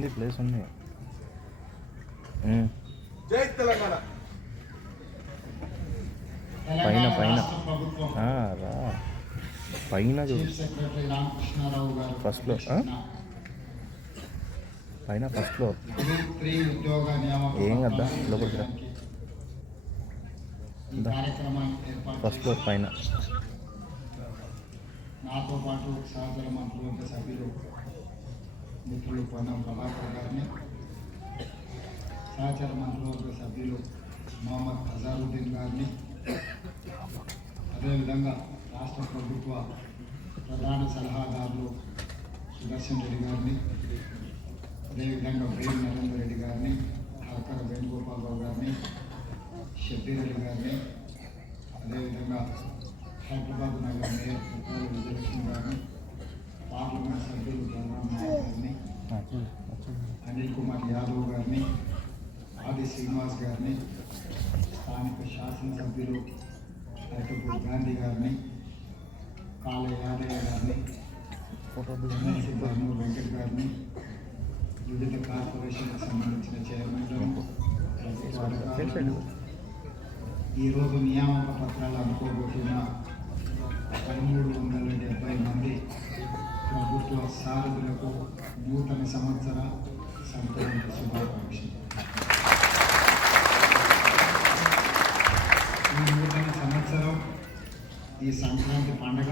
ఉంది, ప్లేస్ ఉంది. జై తెలంగాణ. పైన పైన రా పైన చూడు, ఫస్ట్ ఫ్లోర్ పైన, ఫస్ట్ ఫ్లోర్. ఏం కదా లోపలికి రా, ఫస్ట్ ఫ్లోర్ పైన. నాతో పాటు సహచర మంత్రుల సభ్యులు మిత్రులు పొన్నం ప్రభాకర్ గారిని, సహచర మంత్రివర్గ సభ్యులు మొహమ్మద్ అజారుద్దీన్ గారిని, అదేవిధంగా రాష్ట్ర ప్రభుత్వ ప్రధాన సలహాదారులు సుదర్శన్ రెడ్డి గారిని, అదేవిధంగా వేడి నరేందర్ రెడ్డి గారిని, హరకర వేణుగోపాలరావు గారిని, షబ్బీర్ అలీ గారిని, అదేవిధంగా హైదరాబాద్ నగర్ మేయర్ పుట్టాల విజయలక్ష్మి గారిని, పార్లమెంట్ సభ్యులు బలరాం నాయక్ గారిని, అనిల్ కుమార్ యాదవ్ గారిని, ఆది శ్రీనివాస్ గారిని, స్థానిక శాసనసభ్యులు అరకపూడి గాంధీ గారిని, కాళ యాదయ్య గారిని, ఎమ్మెల్సీ ధర్మూరు వెంకట్ గారిని, వివిధ కార్పొరేషన్లకు సంబంధించిన చైర్మన్లను, ప్రభుత్వ అధికారులను, ఈరోజు నియామక పత్రాలు అందుకోబోతున్న 1370 మంది ప్రభుత్వ సారథులకు నూతన సంవత్సర సంక్రాంతి శుభాకాంక్షలు. ఈ నూతన సంవత్సరం, ఈ సంక్రాంతి పండుగ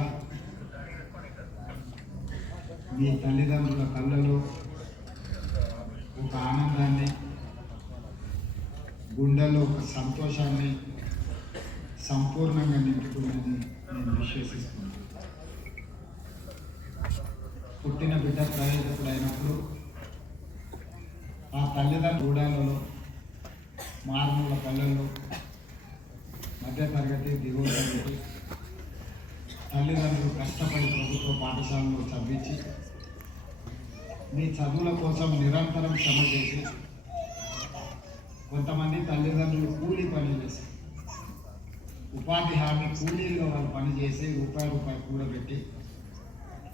మీ తల్లిదండ్రుల కళ్ళలో ఒక ఆనందాన్ని, గుండెల్లో ఒక సంతోషాన్ని సంపూర్ణంగా నింపుతుందని నేను విశ్వసిస్తున్నాను. పుట్టిన బిడ్డ ప్రయోజకుడైనప్పుడు ఆ తల్లిదండ్రుల గూడాలలో, మారుమూల పల్లెల్లో, మధ్యతరగతి, దిగువ తరగతి తల్లిదండ్రులు కష్టపడి ప్రభుత్వ పాఠశాలలో చదివించి మీ చదువుల కోసం నిరంతరం శ్రమ చేసి, కొంతమంది తల్లిదండ్రులు కూలీ పని చేసి, ఉపాధి హామీ కూలీల్లో వాళ్ళు పనిచేసి రూపాయి కూడబెట్టి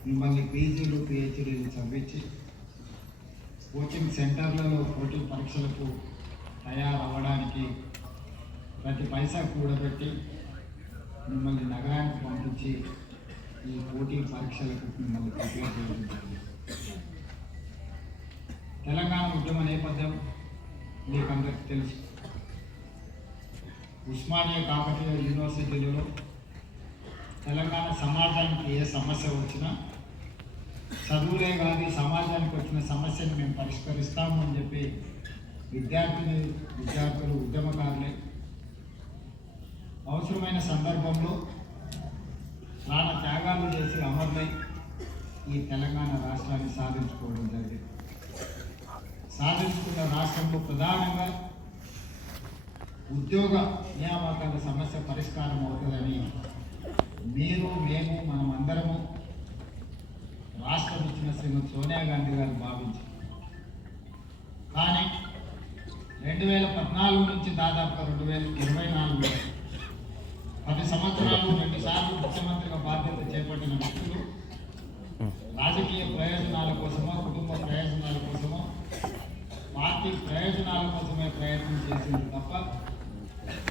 మిమ్మల్ని పీజీలు పిహెచ్డీలు చదివించి కోచింగ్ సెంటర్లలో పోటీ పరీక్షలకు తయారవ్వడానికి ప్రతి పైసా కూడబెట్టి మిమ్మల్ని నగరానికి పంపించి ఈ పోటీ పరీక్షలకు మిమ్మల్ని ప్రిపేర్ చేయడం జరిగింది. తెలంగాణ ఉద్యమ నేపథ్యం మీకందరికీ తెలుసు. ఉస్మానియా కాకతీయ యూనివర్సిటీలలో తెలంగాణ సమాజానికి ఏ సమస్య వచ్చినా చదువులే కాదు, సమాజానికి వచ్చిన సమస్యను మేము పరిష్కరిస్తాము అని చెప్పి విద్యార్థులు ఉద్యమకారులే అవసరమైన సందర్భంలో ప్రాణ త్యాగాలు చేసి అమరులై ఈ తెలంగాణ రాష్ట్రాన్ని సాధించుకోవడం జరిగింది. సాధించుకున్న రాష్ట్రంలో ప్రధానంగా ఉద్యోగ నియామకాల సమస్య పరిష్కారం అవుతుందని మీరు, మేము, మనమందరము రాష్ట్రం ఇచ్చిన శ్రీమతి సోనియా గాంధీ గారు భావించారు. కానీ 2014 నుంచి దాదాపుగా 2024 10 సంవత్సరాలు 2 సార్లు ముఖ్యమంత్రిగా బాధ్యత చేపట్టిన వ్యక్తులు రాజకీయ ప్రయోజనాల కోసమో, కుటుంబ ప్రయోజనాల కోసమో, పార్టీ ప్రయోజనాల కోసమే ప్రయత్నం చేసింది తప్ప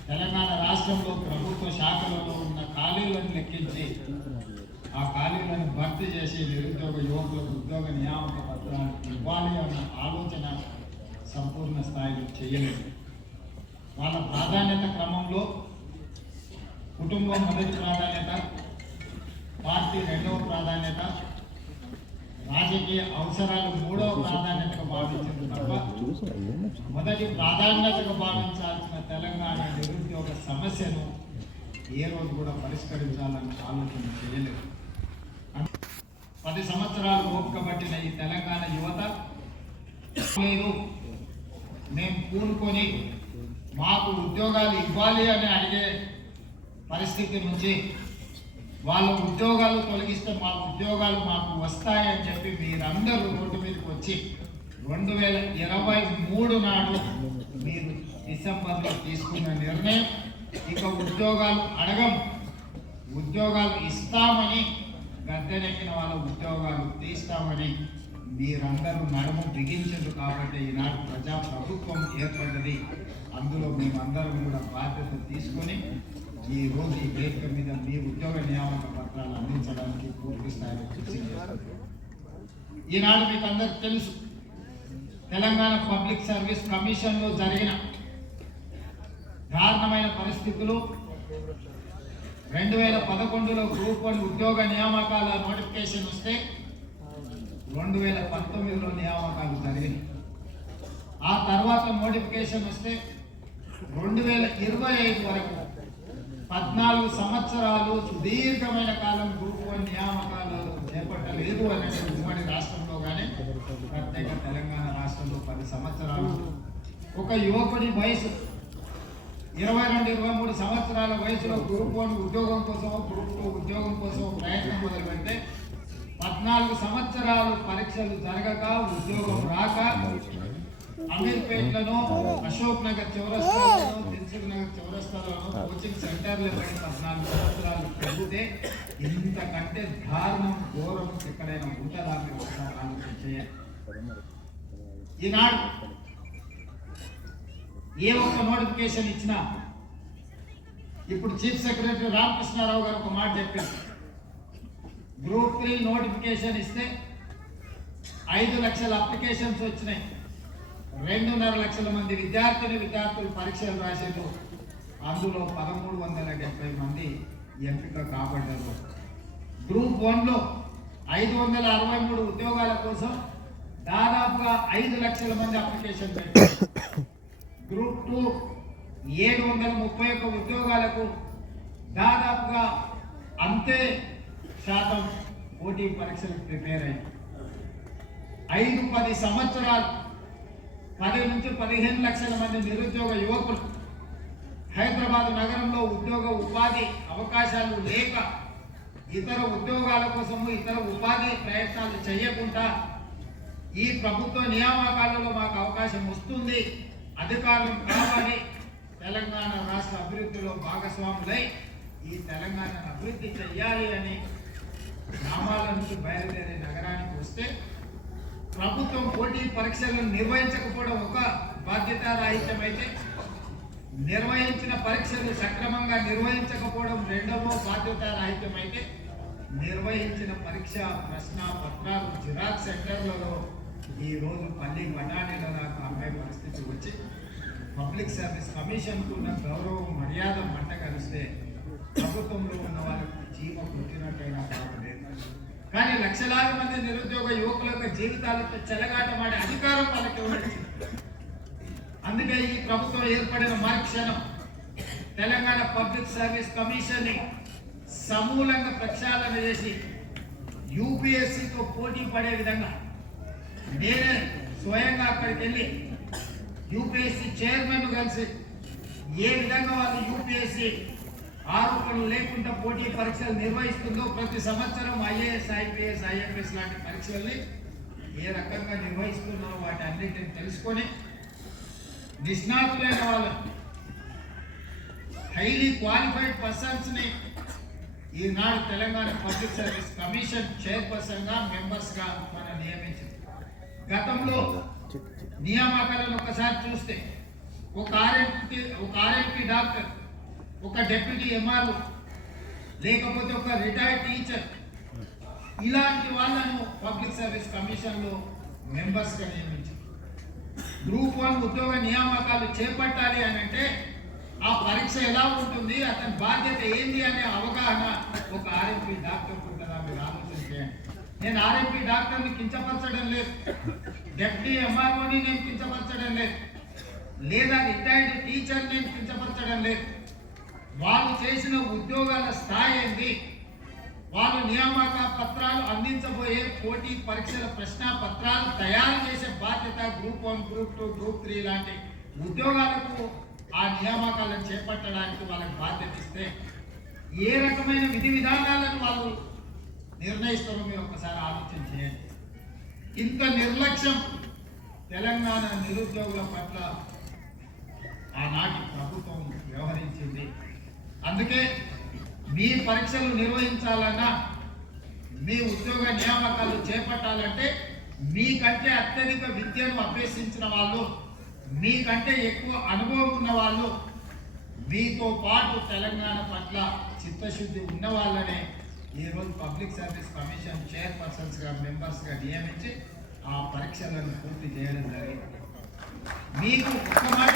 తెలంగాణ రాష్ట్రంలో ప్రభుత్వ శాఖలలో ఉన్న ఖాళీలను లెక్కించి ఆ ఖాళీలను భర్తీ చేసి నిరుద్యోగ యువకులకు ఉద్యోగ నియామక పత్రాలు ఇవ్వాలి అన్న ఆలోచన సంపూర్ణ స్థాయిలో చేయలేదు. వాళ్ళ ప్రాధాన్యత క్రమంలో కుటుంబం మొదటి ప్రాధాన్యత, పార్టీ రెండవ ప్రాధాన్యత, రాజకీయ అవసరాలు మూడవ ప్రాధాన్యతగా భావించింది తప్ప మొదటి ప్రాధాన్యతగా భావించాల్సిన తెలంగాణ నిరుద్యోగ సమస్యను ఏ రోజు కూడా పరిష్కరించాలని ఆలోచన చేయలేదు. 10 సంవత్సరాలు ఓపిక పట్టిన ఈ తెలంగాణ యువత లేదు, మేము కూనుకొని మాకు ఉద్యోగాలు ఇవ్వాలి అని అడిగే పరిస్థితి నుంచి వాళ్ళ ఉద్యోగాలు తొలగిస్తే మా ఉద్యోగాలు మాకు వస్తాయని చెప్పి మీరందరూ రోడ్డు మీదకి వచ్చి 2023 నాడు మీరు డిసెంబర్లో తీసుకున్న నిర్ణయం ఇక ఉద్యోగాలు అడగం, ఉద్యోగాలు ఇస్తామని గద్దెనెక్కిన వాళ్ళ ఉద్యోగాలు తీస్తామని మీరందరూ నడుము బిగించారు కాబట్టి ఈనాడు ప్రజా ప్రభుత్వం ఏర్పడ్డది. అందులో మేమందరం కూడా బాధ్యత తీసుకొని ఈ రోజు ఈ వేదిక మీద మీ ఉద్యోగ నియామక పత్రాలు అందించడానికి పూర్తి స్థాయిలో కృషి చేస్తారు. ఈనాడు మీకు అందరికి తెలుసు, తెలంగాణ పబ్లిక్ సర్వీస్ కమిషన్లో జరిగిన దారుణమైన పరిస్థితులు 2011లో గ్రూప్ 1 ఉద్యోగ నియామకాల నోటిఫికేషన్ వస్తే 2019లో నియామకాలు జరిగినాయి. ఆ తర్వాత నోటిఫికేషన్ వస్తే 2025 వరకు 14 సంవత్సరాలు సుదీర్ఘమైన కాలం గ్రూప్ 1 నియామకాలు చేపట్టలేదు అనేది ఉమ్మడి రాష్ట్రంలో కానీ ప్రత్యేక తెలంగాణ రాష్ట్రంలో 10 సంవత్సరాలు ఒక యువకుడి వయసు 22-23 సంవత్సరాల వయసులో గ్రూప్ 1 ఉద్యోగం కోసం గ్రూప్ 2 ఉద్యోగం కోసం ప్రయత్నం మొదలుపెడితే 14 సంవత్సరాలు పరీక్షలు జరగక ఉద్యోగం రాక అమీర్పేట్లను అశోక్ నగర్ చౌరస్తాలను దిల్సుఖ్ నగర్ చౌరస్తాలను కోచింగ్ సెంటర్లు 14 సంవత్సరాలు పెరిగితే ఇంతకంటే దారుణం ఘోరం ఎక్కడైనా ఉంటుందా మీరు ఒకసారి ఆలోచన చేయాలి. ఈనాడు ఏ ఒక్క నోటిఫికేషన్ ఇచ్చినా ఇప్పుడు చీఫ్ సెక్రటరీ రామకృష్ణారావు గారు ఒక మాట చెప్పారు. గ్రూప్ 3 నోటిఫికేషన్ ఇస్తే 5 లక్షల అప్లికేషన్స్ వచ్చినాయి. 2.5 లక్షల మంది విద్యార్థులు పరీక్షలు రాశారు. అందులో 1370 మంది ఎంపిక కాబడ్డారు. గ్రూప్ 1లో 563 ఉద్యోగాల కోసం దాదాపుగా 5 లక్షల మంది అప్లికేషన్ పెట్టారు. గ్రూప్ 2 731 ఉద్యోగాలకు దాదాపుగా అంతే శాతం పోటీ పరీక్షలకు ప్రిపేర్ అయ్యి 5-10 సంవత్సరాలు 10 నుంచి 15 లక్షల మంది నిరుద్యోగ యువకులు హైదరాబాద్ నగరంలో ఉద్యోగ ఉపాధి అవకాశాలు లేక ఇతర ఉద్యోగాల కోసము ఇతర ఉపాధి ప్రయత్నాలు చేయకుండా ఈ ప్రభుత్వ నియామకాలలో మాకు అవకాశం వస్తుంది, అధికారులు కావాలి, తెలంగాణ రాష్ట్ర అభివృద్ధిలో భాగస్వాములై ఈ తెలంగాణను అభివృద్ధి చెయ్యాలి అని గ్రామాల నుంచి బయలుదేరే నగరానికి వస్తే ప్రభుత్వం పోటీ పరీక్షలను నిర్వహించకపోవడం ఒక బాధ్యతారాహిత్యమైతే, నిర్వహించిన పరీక్షలు సక్రమంగా నిర్వహించకపోవడం రెండవ బాధ్యతారాహిత్యమైతే, నిర్వహించిన పరీక్ష ప్రశ్న పత్రాలు జిరాక్స్ సెంటర్లలో ఈ రోజు పల్లి బఠానీల దాకా అమ్మే పరిస్థితి వచ్చి పబ్లిక్ సర్వీస్ కమిషన్కు ఉన్న గౌరవం మర్యాద మంట కలిస్తే ప్రభుత్వంలో ఉన్న వాళ్ళకి చీమ పుట్టినట్టయినా కావలేదు. కానీ లక్షలాది మంది నిరుద్యోగ యువకుల యొక్క జీవితాలతో చెలగాటమాడే అధికారం వాళ్ళకి ఇవ్వలేదు. అందుకే ఈ ప్రభుత్వం ఏర్పడిన మరుక్షణం తెలంగాణ పబ్లిక్ సర్వీస్ కమిషన్ ని సమూలంగా ప్రక్షాళన చేసి యూపీఎస్సీతో పోటీ పడే విధంగా నేనే స్వయంగా అక్కడికి వెళ్ళి యూపీఎస్సీ చైర్మన్ కలిసి ఏ విధంగా వాళ్ళు యూపీఎస్సీ ఆరోపణలు లేకుండా పోటీ పరీక్షలు నిర్వహిస్తుందో, ప్రతి సంవత్సరం ఐఏఎస్ ఐపీఎస్ ఐఎఫ్ఎస్ లాంటి పరీక్షల్ని ఏ రకంగా నిర్వహిస్తున్నారో వాటి అన్నింటిని తెలుసుకొని నిష్ణాతులైన వాళ్ళని హైలీ క్వాలిఫైడ్ పర్సన్స్ ని ఈనాడు Telangana public service commission chairperson గా మెంబర్స్ గా మనం నియమించింది. గతంలో నియామకాలను ఒకసారి చూస్తే ఒక ఆర్ఎంపీ డాక్టర్, ఒక డెప్యూటీ ఎంఆర్ఓ, లేకపోతే ఒక రిటైర్డ్ టీచర్, ఇలాంటి వాళ్ళను పబ్లిక్ సర్వీస్ కమిషన్లో మెంబర్స్గా నియమించారు. గ్రూప్ 1 ఉద్యోగ నియామకాలు చేపట్టాలి అని అంటే ఆ పరీక్ష ఎలా ఉంటుంది, అతని బాధ్యత ఏంది అనే అవగాహన ఒక ఆర్ఎంపీ డాక్టర్ ఉంటుందా మీరు ఆలోచన చేయండి. నేను ఆర్ఎంపీ డాక్టర్ని కించపరచడం లేదు, డెప్యూటీ ఎంఆర్ఓని నేను కించపరచడం లేదు, లేదా రిటైర్డ్ టీచర్ నేను కించపరచడం లేదు. వాళ్ళు చేసిన ఉద్యోగాల స్థాయి ఏంటి, వాళ్ళు నియామక పత్రాలు అందించబోయే పోటీ పరీక్షల ప్రశ్న పత్రాలు తయారు చేసే బాధ్యత గ్రూప్ 1, గ్రూప్ 2, గ్రూప్ 3 లాంటి ఉద్యోగాలకు ఆ నియామకాలను చేపట్టడానికి వాళ్ళకి బాధ్యత ఇస్తే ఏ రకమైన విధి విధానాలను వాళ్ళు నిర్ణయిస్తారో మీరు ఒక్కసారి ఆలోచన చేయండి. ఇంత నిర్లక్ష్యం తెలంగాణ నిరుద్యోగుల పట్ల ఆనాటి ప్రభుత్వం వ్యవహరించింది. అందుకే మీ పరీక్షలు నిర్వహించాలన్నా, మీ ఉద్యోగ నియామకాలు చేపట్టాలంటే మీకంటే అత్యధిక విద్యను అభ్యసించిన వాళ్ళు, మీకంటే ఎక్కువ అనుభవం ఉన్న వాళ్ళు, మీతో పాటు తెలంగాణ పట్ల చిత్తశుద్ధి ఉన్న వాళ్ళనే ఈరోజు పబ్లిక్ సర్వీస్ కమిషన్ చైర్పర్సన్స్గా మెంబర్స్గా నియమించి ఆ పరీక్షలను పూర్తి చేయడం జరిగింది. మీకు ఒక్క మాట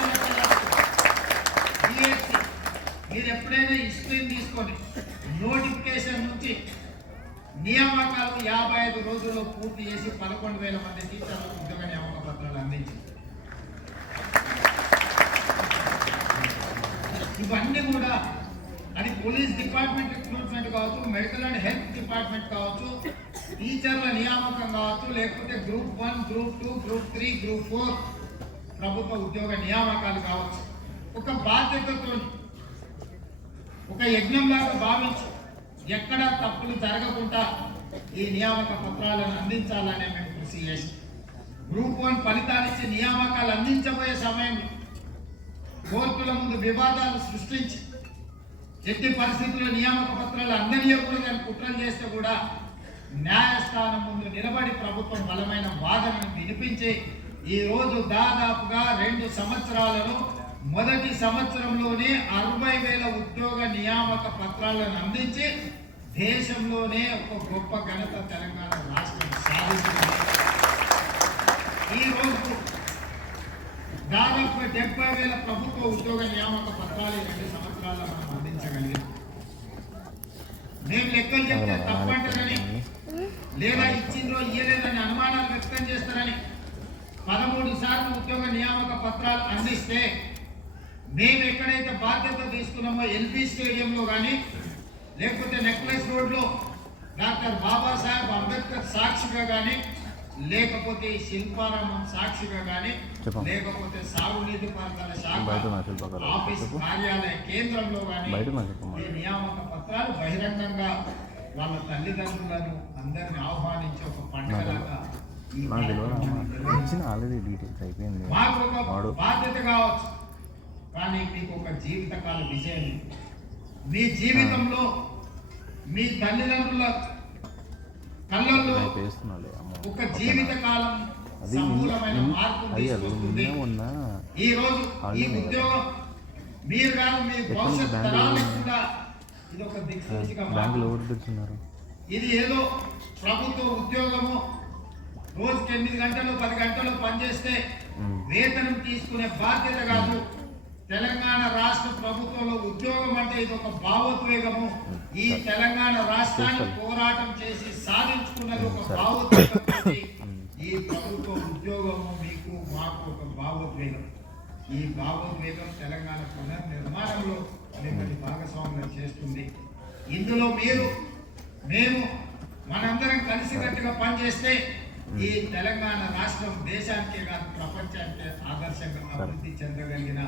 BSc మీరు ఎప్పుడైనా హిస్టరీని తీసుకొని నోటిఫికేషన్ నుంచి నియామకాలు 55 రోజుల్లో పూర్తి చేసి 11,000 మంది టీచర్లకు ఉద్యోగ నియామక పత్రాలు అందించింది. ఇవన్నీ కూడా అది పోలీస్ డిపార్ట్మెంట్ రిక్రూట్మెంట్ కావచ్చు, మెడికల్ అండ్ హెల్త్ డిపార్ట్మెంట్ కావచ్చు, టీచర్ల నియామకం కావచ్చు, లేకపోతే గ్రూప్ 1, గ్రూప్ 2, గ్రూప్ 3, గ్రూప్ 4 ప్రభుత్వ ఉద్యోగ నియామకాలు కావచ్చు. ఒక బాధ్యతతో ఒక యజ్ఞంలాగా భావించి ఎక్కడా తప్పులు జరగకుండా ఈ నియామక పత్రాలను అందించాలనే మేము కృషి చేసి గ్రూప్ 1 ఫలితాలు ఇచ్చి నియామకాలు అందించబోయే సమయంలో కోర్టుల ముందు వివాదాలు సృష్టించి ఎట్టి పరిస్థితుల్లో నియామక పత్రాలు అందనీయకూడదని కుట్రలు చేస్తే కూడా న్యాయస్థానం ముందు నిలబడి ప్రభుత్వం బలమైన వాదనను వినిపించి ఈ రోజు దాదాపుగా 2 సంవత్సరాలలో మొదటి సంవత్సరంలోనే 60,000 ఉద్యోగ నియామక పత్రాలను అందించి దేశంలోనే ఒక గొప్ప ఘనత తెలంగాణ రాష్ట్రం సాధించింది. ఈ రోజు దాదాపు 70,000 ప్రభుత్వ ఉద్యోగ నియామక పత్రాలు 2 సంవత్సరాల్లో మనం అందించగలిగాం. మేము లెక్కలు చెప్తే తప్పంటారని లేదా ఇచ్చిందో ఇయ్యలేదని అనుమానాలు వ్యక్తం చేస్తారని 13 సార్లు ఉద్యోగ నియామక పత్రాలు అందిస్తే మేము ఎక్కడైతే బాధ్యత తీసుకున్నామో ఎల్బీ స్టేడియంలో కానీ లేకపోతే నెక్లెస్ రోడ్లో డాక్టర్ బాబాసాహెబ్ అంబేద్కర్ సాక్షిగా కానీ లేకపోతే శిల్పారామం సాక్షిగా కానీ లేకపోతే సాగునీటి పారుదల శాఖ ఆఫీస్ కార్యాలయ కేంద్రంలో కానీ ఈ నియామక పత్రాలు బహిరంగంగా వాళ్ళ తల్లిదండ్రులను అందరిని ఆహ్వానించి ఒక పండుగలాగా మాకు ఒక బాధ్యత కావచ్చు, కానీ మీకు ఒక జీవితకాల విజయం. మీ జీవితంలో మీ తల్లిదండ్రుల కళ్ళల్లో ఒక జీవితకాలం సమూలమైన మార్పు తీసుకొస్తుంది. ఈ రోజు ఈ ఉద్యోగం మీరు కాదు, మీ భవిష్యత్ తరాలకు కూడా ఇది ఒక దిక్సూచిగా మారుతుంది. ఇది ఏదో ప్రభుత్వ ఉద్యోగము రోజుకి 8 గంటలు 10 గంటలు పనిచేస్తే వేతనం తీసుకునే బాధ్యత కాదు. తెలంగాణ రాష్ట్ర ప్రభుత్వంలో ఉద్యోగం అంటే ఇది ఒక భావోద్వేగము. ఈ తెలంగాణ రాష్ట్రాన్ని పోరాటం చేసి సాధించుకున్నది ఒక భావోద్వేగం. ఈ ప్రభుత్వ ఉద్యోగము మీకు మాకు ఒక భావోద్వేగం. ఈ భావోద్వేగం తెలంగాణ పునర్నిర్మాణంలో మిమ్మల్ని భాగస్వామ్యం చేస్తుంది. ఇందులో మేము మనందరం కలిసికట్టుగా పనిచేస్తే ఈ తెలంగాణ రాష్ట్రం దేశానికే కాదు ప్రపంచానికే ఆదర్శంగా అభివృద్ధి చెందగలిగిన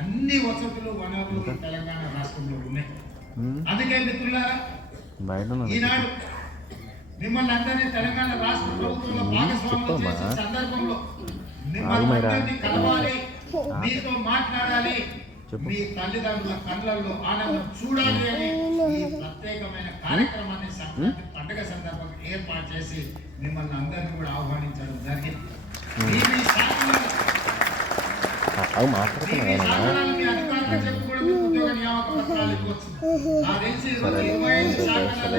అన్ని వసతులు వనరులు ఈ తెలంగాణ రాష్ట్రంలో ఉన్నాయి. అందుకే మిత్రులారా, ఈనాడు మిమ్మల్ని అందరినీ తెలంగాణ రాష్ట్ర ప్రభుత్వంలో భాగస్వామ్యం చేసే సందర్భంలో మిమ్మల్ని అందరినీ కలవాలి, మీతో మాట్లాడాలి, మీ తల్లిదండ్రుల కళ్ళల్లో ఆనందం చూడాలి అని ఈ ప్రత్యేకమైన కార్యక్రమాన్ని సంక్రాంతి పండుగ సందర్భంగా ఏర్పాటు చేసి మిమ్మల్ని అందరినీ కూడా ఆహ్వానించడం జరిగింది. మీ అధికారులు చెప్పి కూడా మీకు ఉద్యోగ నియామక పత్రాలు ఇవ్వచ్చు. నా తెలిసి 25 శాఖలలో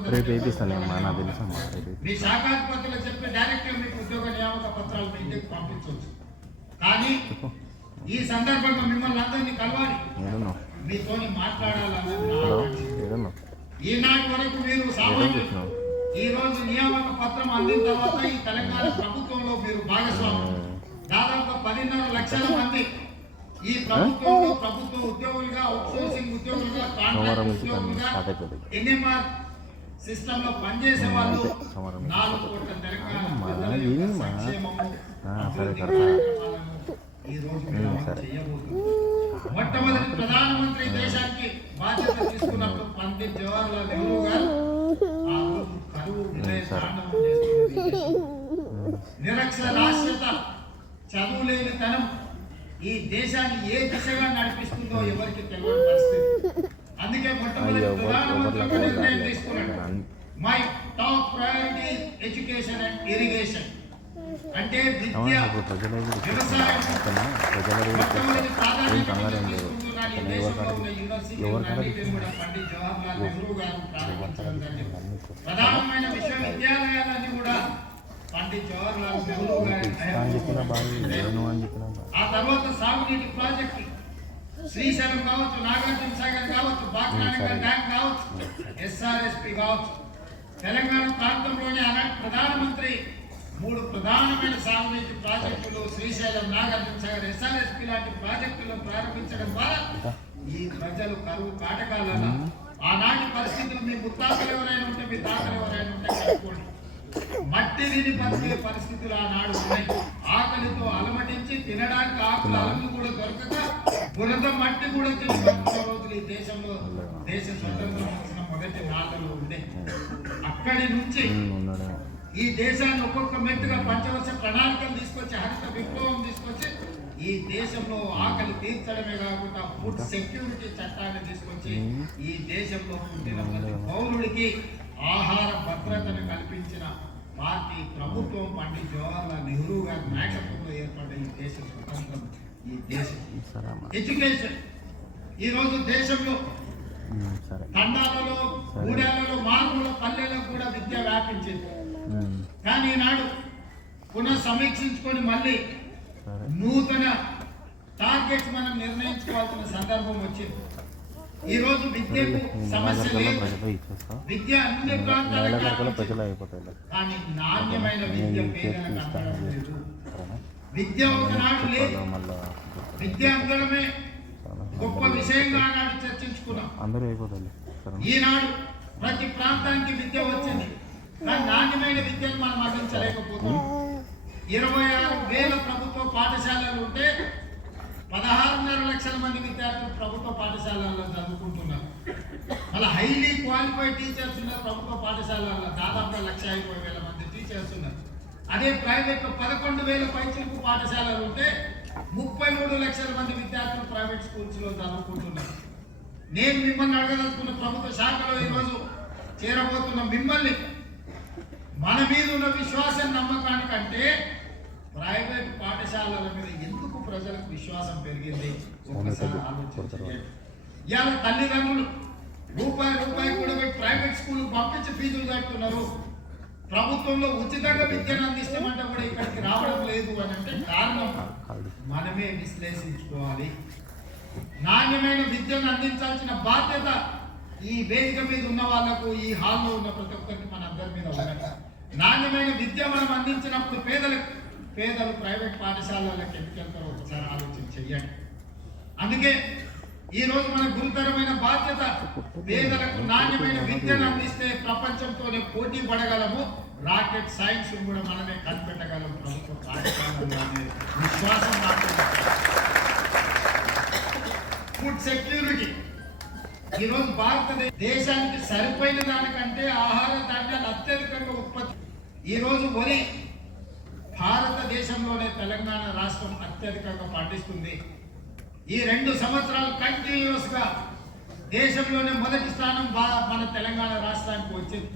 1300 మీ శాఖాధిపతులు చెప్పి డైరెక్ట్ గా మీకు ఉద్యోగ నియామక పత్రాలు మీ ఇంటికి పంపించవచ్చు. కానీ ఈ సందర్భంగా మిమ్మల్ని అందరినీ కలవాలి, మీతోని మాట్లాడాలన్నది ఈనాటి వరకు మీరు సామాన్యులు. ఈ రోజు నియామక పత్రం అందిన తర్వాత ఈ తెలంగాణ ప్రభుత్వంలో మీరు భాగస్వామ్యం. దాదాపు 10.5 లక్షల మంది ఈ ప్రభుత్వంలో ప్రభుత్వ ఉద్యోగులుగా, అవుట్సోర్సింగ్ ఉద్యోగులుగా, కాంట్రాక్ట్ ఉద్యోగులుగా, ఎన్ఎంఆర్ సిస్టమ్ లో పనిచేసే వాళ్ళు 4 కోట్ల తెలంగాణ సంక్షేమము ఈ రోజు మొట్టమొదటి ప్రధానమంత్రి దేశానికి బాధ్యత తీసుకున్నప్పుడు పండిత్ జవహర్లాల్ నెహ్రూ గారు ఆ రోజు కరువు విలయ తాండవం చేస్తున్నది. నిరక్షరాస్యత, చదువులేని తనం ఈ దేశాన్ని ఏ దిశగా నడిపిస్తుందో ఎవరికి తెలియని పరిస్థితి. అందుకే మొట్టమొదటి ప్రధానమంత్రి ఒక నిర్ణయం తీసుకున్నాడు. My top priority education and irrigation. అంటే అవును విద్య, ఇప్పుడు ప్రజలు వ్యవసాయం ప్రజలు మొట్టమొదటి ఏం ప్రాధాన్యత కంగారేం లేదు తీసుకుంటున్నారు. ఈ అతను దేశంలో ఉన్న యూనివర్సిటీలన్నిటిని కూడా పండిత్ జవహర్లాల్ నెహ్రూ గారు ప్రారంభించడం జరిగింది. ప్రధానమైన విశ్వవిద్యాలయాలన్నీ కూడా పండిత్ జవహర్లాల్ నెహ్రూ గారి అని చెప్పిన బాగా నేను అని చెప్పిన ఆ తర్వాత సాగునీటి ప్రాజెక్టు శ్రీశైలం కావచ్చు, నాగార్జున సాగర్ కావచ్చు, బాక్రానంగల్ డ్యామ్ కావచ్చు, ఎస్ఆర్ఎస్పి కావచ్చు, తెలంగాణ ప్రాంతంలోని ఆనాటి ప్రధానమంత్రి 3 ప్రధానమైన సాగునీటి ప్రాజెక్టులు శ్రీశైలం, నాగార్జున సాగర్, ఎస్ఆర్ఎస్పి లాంటి ప్రాజెక్టులను ప్రారంభించడం ద్వారా ఈ ప్రజలు కరువు కాటకాలలో ఆనాటి పరిస్థితులు మీ ముత్తాతలు ఎవరైనా ఉంటే, మీ తాతలు ఎవరైనా ఉంటే కనుక్కోండి. మట్టి తిని బతికే పరిస్థితులు ఆనాడు ఉన్నాయి. ఆకలితో అలమటించి తినడానికి ఆకులు అలము కూడా దొరకక బురద మట్టి కూడా తిని బతుకున్న రోజులు ఈ దేశంలో దేశ స్వతంత్రం వచ్చిన మొదటి నాలుగు ఉండే. అక్కడి నుంచి ఈ దేశాన్ని ఒక్కొక్క మెట్టుగా పంచవర్ష ప్రణాళికలు తీసుకొచ్చి, హరిత విప్లవం తీసుకొచ్చి ఈ దేశంలో ఆకలి తీర్చడమే కాకుండా ఫుడ్ సెక్యూరిటీ చట్టాన్ని తీసుకొచ్చి ఈ దేశంలో పుట్టిన ప్రతి పౌరుడికి ఆహార భద్రతను కల్పించిన పార్టీ ప్రభుత్వం పండిత్ జవహర్లాల్ నెహ్రూ గారి నాయకత్వంలో ఏర్పడ్డ ఈ దేశ స్వతంత్రం, ఈ దేశం ఎడ్యుకేషన్ ఈ రోజు దేశంలో తండాలలో, గూడాలలో, మారుమూల పల్లెల్లో కూడా విద్య వ్యాపించింది. కానీ ఈనాడు పునః సమీక్షించుకొని మళ్ళీ నూతన టార్గెట్స్ మనం నిర్ణయించుకోవాల్సిన సందర్భం వచ్చింది. ఈ రోజు విద్యకు సమస్య లేదు, విద్య అన్ని ప్రాంతాలకు, కానీ నాణ్యమైన విద్య పేదలకు అందడం లేదు. విద్య ఒకనాడు లేదు, విద్య అందడమే గొప్ప విషయంగా ఆనాడు చర్చించుకున్నాం. ఈనాడు ప్రతి ప్రాంతానికి విద్య వచ్చింది, కానీ నాణ్యమైన విద్యను మనం అందించలేకపోతున్నాం. 26,000 ప్రభుత్వ పాఠశాలలు ఉంటే 16.5 లక్షల మంది విద్యార్థులు ప్రభుత్వ పాఠశాలల్లో చదువుకుంటున్నారు. మళ్ళీ హైలీ క్వాలిఫైడ్ టీచర్స్ ఉన్నారు ప్రభుత్వ పాఠశాలల్లో, దాదాపుగా 1,50,000 మంది టీచర్స్ ఉన్నారు. అదే ప్రైవేట్ 11,000 పైచిలకు పాఠశాలలు ఉంటే 33 లక్షల మంది విద్యార్థులు ప్రైవేట్ స్కూల్స్ లో చదువుకుంటున్నారు. నేను మిమ్మల్ని అడగదలుచుకున్న ప్రభుత్వ శాఖలో ఈరోజు చేరబోతున్న మిమ్మల్ని, మన మీద ఉన్న విశ్వాసం నమ్మకానికంటే ప్రైవేట్ పాఠశాలల మీద ఎందుకు ప్రజలకు విశ్వాసం పెరిగింది ఒకసారి ఆలోచించండి. ఇవాళ తల్లిదండ్రులు రూపాయి కూడా ప్రైవేట్ స్కూల్ పంపించి ఫీజులు కడుతున్నారు. ప్రభుత్వంలో ఉచితంగా విద్యను అందిస్తామంటే కూడా ఇక్కడికి రావడం లేదు అని అంటే కారణం మనమే విశ్లేషించుకోవాలి. నాణ్యమైన విద్యను అందించాల్సిన బాధ్యత ఈ వేదిక మీద ఉన్న వాళ్లకు, ఈ హాల్లో ఉన్న ప్రతి ఒక్కరికి మన అందరి మీద ఉన్నది. నాణ్యమైన విద్య మనం అందించినప్పుడు పేదలు ప్రైవేట్ పాఠశాలలకు ఎందుకు వెళ్తారో ఒకసారి ఆలోచన చెయ్యండి. అందుకే ఈ రోజు మన గురుతరమైన బాధ్యత పేదలకు నాణ్యమైన విద్యను అందిస్తే ప్రపంచంతోనే పోటీ పడగలము, రాకెట్ సైన్స్ కూడా మనమే కనిపెట్టగలము ప్రభుత్వ పాఠశాలలో అనే విశ్వాసం నాకు. ఫుడ్ సెక్యూరిటీ ఈరోజు భారతదేశానికి సరిపోయిన దానికంటే ఆహార ధాన్యాలు అత్యధికంగా ఉత్పత్తి. ఈరోజు వరి భారతదేశంలోనే తెలంగాణ రాష్ట్రం అత్యధికంగా పండిస్తుంది. ఈ 2 సంవత్సరాలు కంటిన్యూస్ గా దేశంలోనే మొదటి స్థానం మన తెలంగాణ రాష్ట్రానికి వచ్చింది.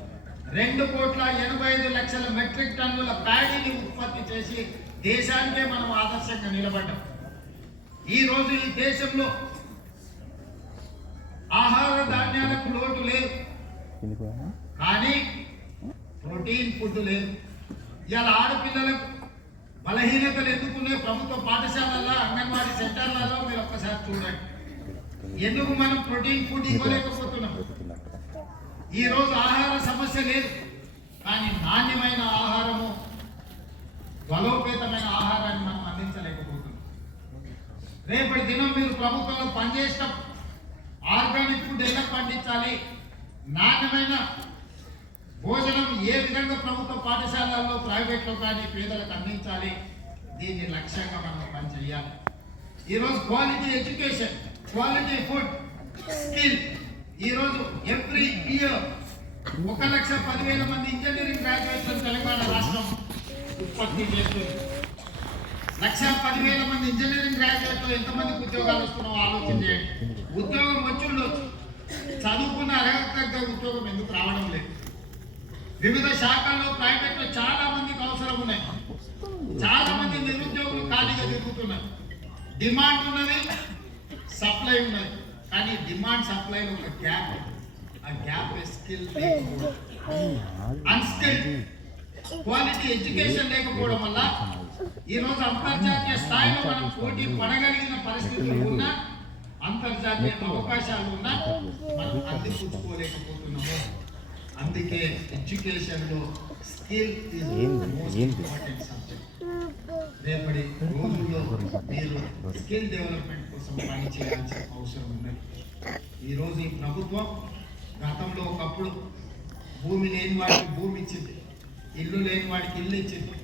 2,85,00,000 మెట్రిక్ టన్నుల ప్యాడీని ఉత్పత్తి చేసి దేశానికే మనం ఆదర్శంగా నిలబడ్డాం. ఈ రోజు ఈ దేశంలో ఆహార ధాన్యాలకు లోటు లేదు, కానీ ప్రోటీన్ ఫుడ్ లేదు. ఇవాళ ఆడపిల్లలకు బలహీనతలు ఎందుకున్నాయి ప్రభుత్వ పాఠశాలల్లో, అంగన్వాడీ సెంటర్లలో మీరు ఒక్కసారి చూడండి. ఎందుకు మనం ప్రోటీన్ ఫుడ్ ఇవ్వలేకపోతున్నాం? ఈ రోజు ఆహార సమస్య లేదు, కానీ నాణ్యమైన ఆహారము, బలోపేతమైన ఆహారాన్ని మనం అందించలేకపోతున్నాం. రేపటి దినం మీరు ప్రభుత్వంలో పనిచేసినప్పుడు ఆర్గానిక్ ఫుడ్ ఎలా పండించాలి, నాణ్యమైన భోజనం ఏ విధంగా ప్రభుత్వ పాఠశాలల్లో, ప్రైవేట్లో కానీ పేదలకు అందించాలి, దీన్ని లక్ష్యంగా మనం పనిచేయాలి. ఈరోజు quality education, quality food, skill. ఈరోజు ఎవ్రీ ఇయర్ 1,10,000 మంది ఇంజనీరింగ్ గ్రాడ్యుయేట్లను తెలంగాణ రాష్ట్రం ఉత్పత్తి చేస్తుంది. 1,10,000 మంది ఇంజనీరింగ్ గ్రాడ్యుయేట్లు ఎంతమందికి ఉద్యోగాలు వస్తున్నాయో ఆలోచన చేయండి. ఉద్యోగం వచ్చుండొచ్చు, చదువుకున్న అర్హత ఉద్యోగం ఎందుకు రావడం లేదు? వివిధ శాఖల్లో ప్రైవేట్లో చాలా మందికి అవసరం ఉన్నాయి. చాలా మంది నిరుద్యోగులు ఖాళీగా తిరుగుతున్నారు. డిమాండ్ ఉన్నది, సప్లై ఉన్నది, కానీ డిమాండ్ సప్లై ఒక గ్యాప్. ఆ గ్యాప్ స్కిల్ లేకపోవడం, అన్స్కిల్డ్ క్వాలిటీ ఎడ్యుకేషన్ లేకపోవడం వల్ల ఈరోజు అంతర్జాతీయ స్థాయిలో మనం పోటీ పడగలిగిన పరిస్థితులు ఉన్నా, అంతర్జాతీయ అవకాశాలు ఉన్నా మనం అందిపుచ్చుకోలేకపోతున్నాము. అందుకే ఎడ్యుకేషన్లో skill is most important subject. రేపటి రోజుల్లో మీరు స్కిల్ డెవలప్మెంట్ కోసం పని చేయాల్సిన అవసరం ఉన్నది. ఈరోజు ఈ ప్రభుత్వం గతంలో ఒకప్పుడు భూమి లేని వాడికి భూమి ఇచ్చింది, ఇల్లు లేని వాడికి ఇల్లు ఇచ్చింది,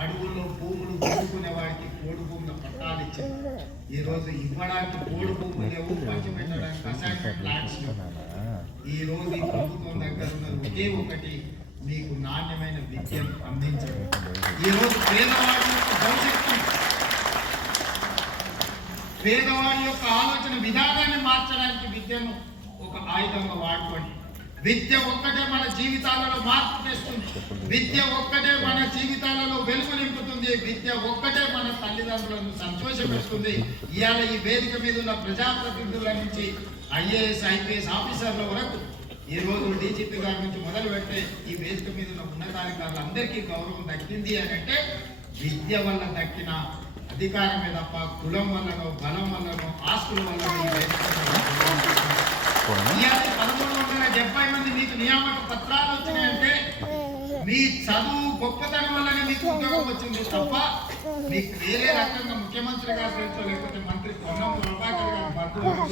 అడవుల్లో భూములు కొనుక్కునే వాడికి కోడి భూముల పట్టాలు ఇచ్చింది. ఈరోజు ఇవ్వడానికి కోడి భూములు లేవు, పంచిపెట్టడానికి అసైన్మెంట్ ల్యాండ్స్ లేవు. ఈరోజు ఈ ప్రభుత్వం దగ్గర ఉన్నది ఒకే ఒకటి, మీకు నాణ్యమైన విద్యను అందించడం. ఈరోజు పేదవాడి యొక్క భవిష్యత్తు, పేదవాడి యొక్క ఆలోచన విధానాన్ని మార్చడానికి విద్యను ఒక ఆయుధంగా వాడుకోండి. విద్య ఒక్కటే మన జీవితాలలో మార్పు తెస్తుంది. విద్య ఒక్కటే మన జీవితాలలో వెలుగు నింపుతుంది. విద్య ఒక్కటే మన తల్లిదండ్రులను సంతోషపెడుతుంది. ఇవాళ ఈ వేదిక మీద ఉన్న ప్రజాప్రతినిధుల నుంచి ఐఏఎస్ ఐపీఎస్ ఆఫీసర్ల వరకు, ఈ రోజు డీజీపీ గారి నుంచి మొదలు పెడితే ఈ వేదిక మీద ఉన్న ఉన్నతాధికారులందరికీ గౌరవం దక్కింది అని అంటే విద్య వల్ల దక్కిన అధికారమే తప్ప కులం వల్లనో బలం వల్లనో ఆస్తుల వల్లనో ఈ వేదిక 1170 మంది మీకు నియామక పత్రాలు వచ్చినాయంటే మీ చదువు గొప్పతనం వల్లనే మీకు ఉద్యోగం వచ్చింది తప్ప మీకు వేరే రకంగా ముఖ్యమంత్రి గారు తెలుసో లేకపోతే మంత్రి పొన్నం ప్రభాకర్ గారు బంధువులు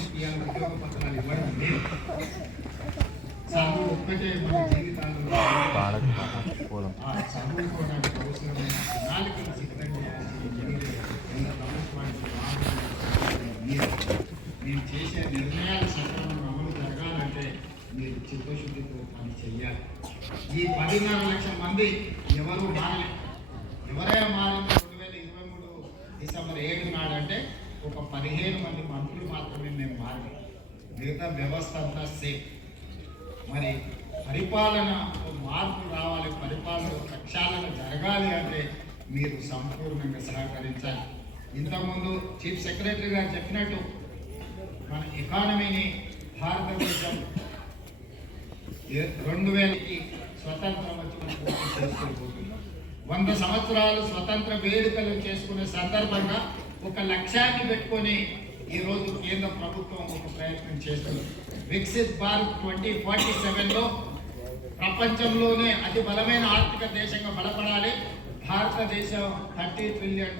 ఉద్యోగ పత్రాలు ఇవ్వడం లేదు. చదువు ఒక్కటే మన జీవితాల్లో చదువుకోవడానికి అవసరమైన ప్రణాళికలు సిద్ధంగా మీరు చేసే నిర్ణయాలు సక్రమంగా అమలు జరగాలంటే మీరు చిత్తశుద్ధితో పని చెయ్యాలి. ఈ 10.5 లక్షల మంది ఎవరు మారలేదు. ఎవరైనా మారింది 2023 డిసెంబర్ 7 నాడంటే ఒక 15 మంది మంత్రులు మాత్రమే మేము మారలేదు. మిగతా వ్యవస్థ అంతా సేఫ్. మరి పరిపాలన మార్పు రావాలి, పరిపాలన ప్రక్షాళన జరగాలి అంటే మీరు సంపూర్ణంగా సహకరించాలి. ఇంతకుముందు చీఫ్ సెక్రటరీ గారు చెప్పినట్టు మన ఎకానమీని భారతదేశం 2000కి స్వతంత్రం వచ్చి మనం పూర్తి చేసుకోబోతున్నాం. 100 సంవత్సరాలు స్వతంత్ర వేడుకలు చేసుకునే సందర్భంగా ఒక లక్ష్యాన్ని పెట్టుకొని ఈరోజు కేంద్ర ప్రభుత్వం ఒక ప్రయత్నం చేస్తుంది. వికసిత్ భారత్ 2047లో ప్రపంచంలోనే అతి బలమైన ఆర్థిక దేశంగా బలపడాలి. భారతదేశం $30 ట్రిలియన్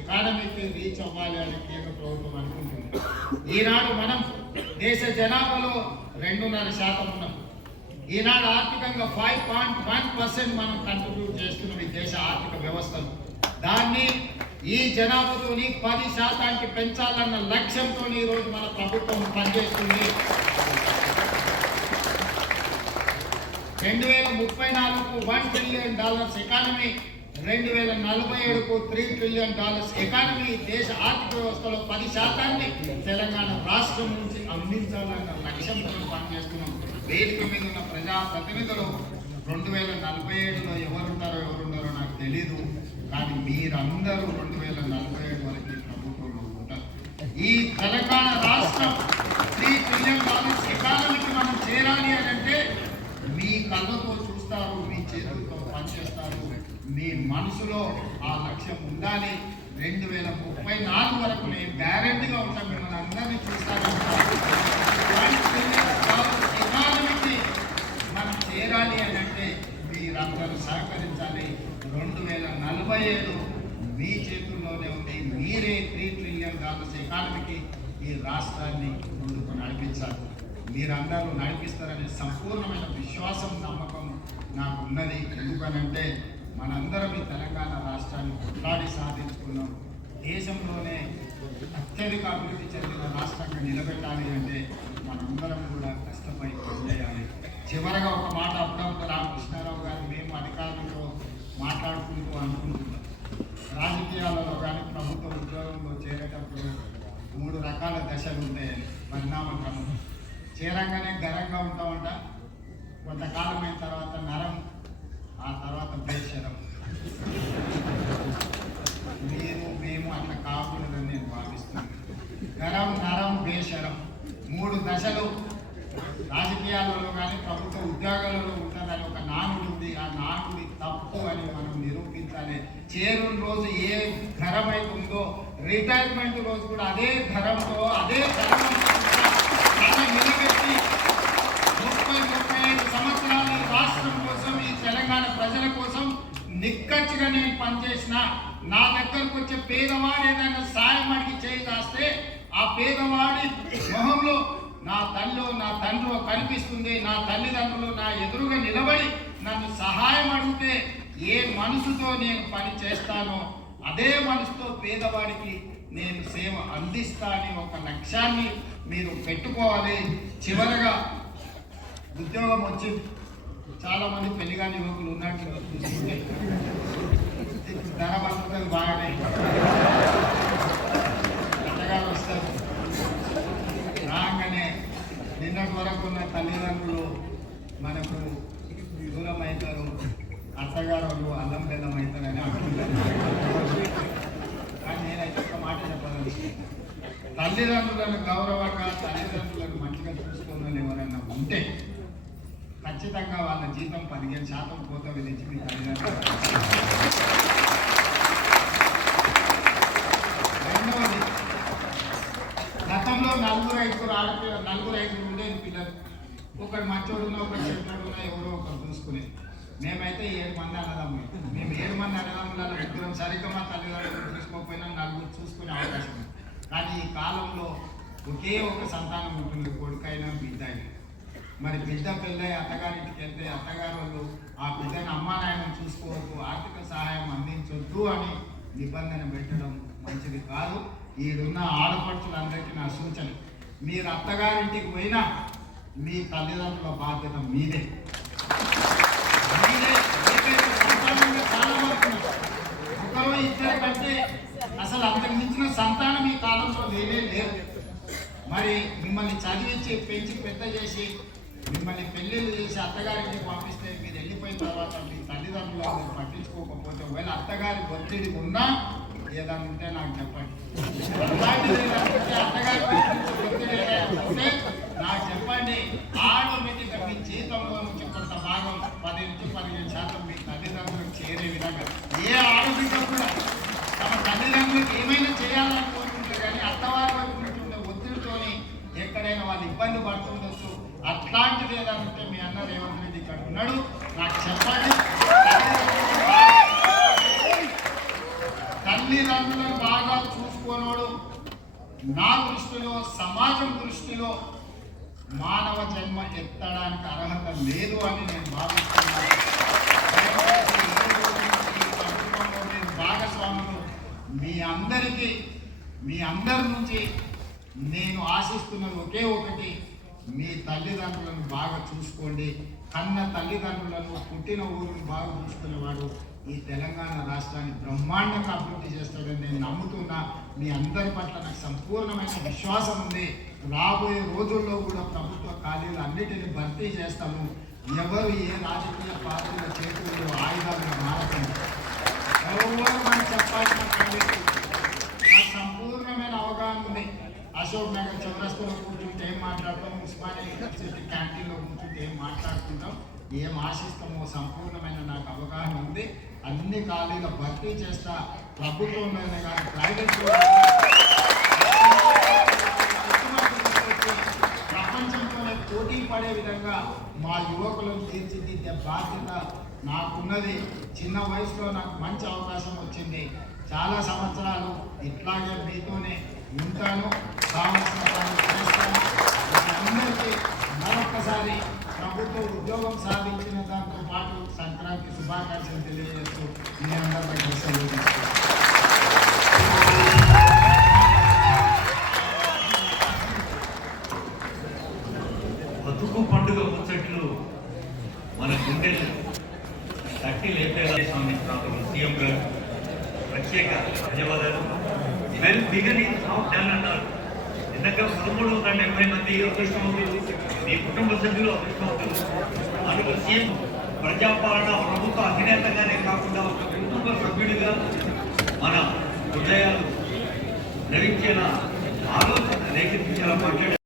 ఎకానమీకి రీచ్ అవ్వాలి అని కేంద్ర ప్రభుత్వం అనుకుంటుంది. ఈనాడు మనం దేశ జనాభాలో 2.5% ఉన్నాం. ఈనాడు ఆర్థికంగా 5.1% మనం కంట్రిబ్యూట్ చేస్తున్నాం ఈ దేశ ఆర్థిక వ్యవస్థను. దాన్ని ఈ జనాభాతోని 10% పెంచాలన్న లక్ష్యంతో ఈరోజు మన ప్రభుత్వం పనిచేస్తుంది. 2034కు $1 ట్రిలియన్ ఎకానమీ, 2047కు $3 ట్రిలియన్ ఎకానమీ దేశ ఆర్థిక వ్యవస్థలో 10%ని తెలంగాణ రాష్ట్రం నుంచి అందించాలన్న లక్ష్యంతో పనిచేస్తున్నాం. వేదిక మీద ఉన్న ప్రజాప్రతినిధులు 2047లో ఎవరున్నారో నాకు తెలీదు, కానీ మీరందరూ 2047 వరకు ప్రభుత్వంలో ఉంటారు. ఈ తెలంగాణ రాష్ట్రం $3 ట్రిలియన్ ఎకానమీకి మనం చేరాలి అని అంటే మీ కళ్ళతో చూస్తారు, మీ చేతులతో పనిచేస్తారు, మీ మనసులో ఆ లక్ష్యం ఉండాలి. 2034 వరకు నేను గ్యారెంటీగా ఉంటాను, మిమ్మల్ని అందరినీ చూస్తాను. ఎకానమీకి మనం చేరాలి అని అంటే మీరందరూ సహకరించాలి. 2047 మీ చేతుల్లోనే ఉంది. మీరే $3 ట్రిలియన్ ఎకానమీకి ఈ రాష్ట్రాన్ని ముందుకు నడిపించాలి. మీరందరూ నడిపిస్తారనే సంపూర్ణమైన విశ్వాసం, నమ్మకం నాకు ఉన్నది. ఎందుకనంటే మనందరం ఈ తెలంగాణ రాష్ట్రాన్ని కొట్లాడి సాధించుకున్నాం. దేశంలోనే అత్యధిక అభివృద్ధి చెందిన రాష్ట్రంగా నిలబెట్టాలి అంటే మనందరం కూడా కష్టపడి పనిచేయాలి. చివరగా ఒక మాట అప్పుడప్పుడు రామకృష్ణారావు గారు మేము అధికారులతో మాట్లాడుకుంటూ అనుకుంటున్నాం. రాజకీయాలలో కానీ ప్రభుత్వ ఉద్యోగంలో చేరేటప్పుడు 3 రకాల దశలు ఉంటాయని పరిణామ క్రమం. చేరంగానే గరంగా ఉంటామంట, కొంతకాలం అయిన తర్వాత నరం, ఆ తర్వాత బేషరం. మీరు మేము అట్లా కాకూడదని నేను భావిస్తున్నాను. గరం నరం బేషరం 3 దశలు రాజకీయాలలో కానీ ప్రభుత్వ ఉద్యోగాలలో ఉంటుందని ఒక నానుడు ఉంది. ఆ నానుడి తప్పు అని మనం నిరూపించాలి. చేరుని రోజు ఏ ఘరం అయితే ఉందో రిటైర్మెంట్ రోజు కూడా అదే ఘరంతో అదే నిలబెట్టి 35 సంవత్సరాలు ఈ రాష్ట్రం కోసం ఈ తెలంగాణ ప్రజల కోసం నిక్కచ్చిగా నేను పనిచేసిన. నా దగ్గరకు వచ్చే పేదవాడు ఏదైనా సాయం అడిగి చేస్తే ఆ పేదవాడి మొహంలో నా తల్లి నా తండ్రి కనిపిస్తుంది. నా తల్లిదండ్రులు నా ఎదురుగా నిలబడి నన్ను సహాయం అడిగితే ఏ మనసుతో నేను పని చేస్తానో అదే మనసుతో పేదవాడికి నేను సేవ అందిస్తా అని ఒక లక్ష్యాన్ని మీరు పెట్టుకోవాలి. చివరగా ఉద్యోగం వచ్చి చాలా మంది పెళ్లిగాని యువకులు ఉన్నట్టు చూస్తుంటే ధర పడుతుంది బాగానే అత్తగారు వస్తారు. రాగానే నిన్నటి వరకు ఉన్న తల్లిదండ్రులు మనకు దూరం అవుతారు, అత్తగారు వాళ్ళు అల్లం బెల్లం అవుతారని అంటున్నారు. కానీ నేనైతే ఒక మాట చెప్పదలుచుకున్నాను. తల్లిదండ్రులను గౌరవంగా తల్లిదండ్రులను మంచిగా చూసుకోవాలని ఎవరైనా ఉంటే ఖచ్చితంగా వాళ్ళ జీతం 15% కోత విధించి మీ తల్లిదండ్రులు. రెండవది, గతంలో 4-5 ఉండేది పిల్లలు. ఒకటి మంచోడున్నా ఒకటి చెడ్డోడున్నా ఎవరో ఒకరు చూసుకునే. మేమైతే 7 మంది అన్నదమ్ములు. మేము 7 మంది అన్నదమ్ములలో 2 సరిగ్గా మా తల్లిదండ్రులు చూసుకోకపోయినా 4 చూసుకునే అవకాశం ఉంది. కానీ ఈ కాలంలో ఒకే ఒక సంతానం ఉంటుంది, కొడుకైనా బిడ్డ అయినా. మరి బిడ్డ పెళ్ళై అత్తగారింటికి వెళ్తే అత్తగారు వాళ్ళు ఆ బిడ్డను అమ్మా నాయనను చూసుకోవద్దు, ఆర్థిక సహాయం అందించొద్దు అని నిబంధన పెట్టడం మంచిది కాదు. ఈడున్న ఆడపడుచులందరికీ నా సూచన, మీరు అత్తగారింటికి పోయినా మీ తల్లిదండ్రుల బాధ్యత మీదే. చాలా వరకు ఒకరో ఇద్దరు కంటే అసలు అంతకు మించిన సంతానం ఈ కాలంలో లేరు. మరి మిమ్మల్ని చదివించి పెంచి పెద్ద చేసి మిమ్మల్ని పెళ్ళిళ్ళు చేసి అత్తగారికి పంపిస్తే మీరు వెళ్ళిపోయిన తర్వాత మీ తల్లిదండ్రులు పట్టించుకోకపోతే ఒకవేళ అత్తగారి ఒత్తిడి ఉన్నా ఏదైనా ఉంటే నాకు చెప్పండి. అత్తగారి ఒత్తిడి ఉంటే నాకు చెప్పండి. ఆటోమేటిక్గా మీ జీతంలో నుంచి కొంత భాగం 10-15% మీ తల్లిదండ్రులకు చేరే విధంగా ఏ ఆడబిడ్డ కూడా తమ తల్లిదండ్రులకు ఏమైనా చేయాలనుకుంటుంటారు. కానీ అత్తవారి వైపు ఉంటుండే ఒత్తిడితోని ఎక్కడైనా వాళ్ళు ఇబ్బంది పడుతుండొచ్చు. అట్లాంటిది ఏదైనా ఉంటే మీ అన్న రేవంత్ రెడ్డి ఇక్కడ ఉన్నాడు, నాకు చెప్పండి. తల్లిదండ్రులను బాగా చూసుకోనోడు నా దృష్టిలో, సమాజం దృష్టిలో మానవ జన్మ ఎత్తడానికి అర్హత లేదు అని నేను భావిస్తున్నాను. భాగస్వాములు మీ అందరి నుంచి నేను ఆశిస్తున్నది ఒకే ఒకటి, మీ తల్లిదండ్రులను బాగా చూసుకోండి. కన్న తల్లిదండ్రులను, పుట్టిన ఊరిని బాగా చూసుకునేవాడు ఈ తెలంగాణ రాష్ట్రాన్ని బ్రహ్మాండంగా అభివృద్ధి చేస్తాడని నేను నమ్ముతున్నా. మీ అందరి పట్ల నాకు సంపూర్ణమైన విశ్వాసం ఉంది. రాబోయే రోజుల్లో కూడా ప్రభుత్వ ఖాళీలు అన్నిటిని భర్తీ చేస్తాము. ఎవరు ఏ రాజకీయ పార్టీల చేతుల్లో ఆయుధాలుగా మారకండి. ఎవరు మనం చెప్పాల్సిన నాకు సంపూర్ణమైన అవగాహన ఉంది. అశోక్ నగర్ చౌరస్తాలో కూర్చుంటే ఏం మాట్లాడతాం, ఉస్మానియా యూనివర్సిటీ క్యాంటీన్లో కూర్చుంటే ఏం మాట్లాడుకుంటాం, ఏం ఆశిస్తామో సంపూర్ణమైన నాకు అవగాహన ఉంది. అన్ని ఖాళీలు భర్తీ చేస్తా. ప్రభుత్వంలోనే కానీ ప్రైవేట్ ప్రపంచంలోనే పోటీ పడే విధంగా మా యువకులను తీర్చిదిద్దే బాధ్యత నాకున్నది. చిన్న వయసులో నాకు మంచి అవకాశం వచ్చింది. చాలా సంవత్సరాలు ఇట్లాగే మీతోనే ఉంటాను, కావాల్సిన పనులు చేస్తాను. అందరికీ మరొక్కసారి ప్రభుత్వ ఉద్యోగం సాధించిన దాంతో పాటు సంక్రాంతి శుభాకాంక్షలు తెలియజేస్తూ మీ అందరికీ సెలవు. బతుకు పండుగ ముచ్చట్లు మన గుండెలు తట్టి లేపేలా స్వామి సీఎం గారు ప్రత్యేక ధన్యవాదాలు. Well began is have done అన్నారు. ఎందుకంటే 1370 మంది అదృష్టవంతులు, మీ కుటుంబ సభ్యులు అదృష్టవంతులు. అందుకు సీఎం ప్రజాపాలన ప్రభుత్వ అధినేతగానే కాకుండా ఒక కుటుంబ సభ్యుడిగా మన ధరించేలా ఆలోచన రేకెత్తించేలా మాట్లాడే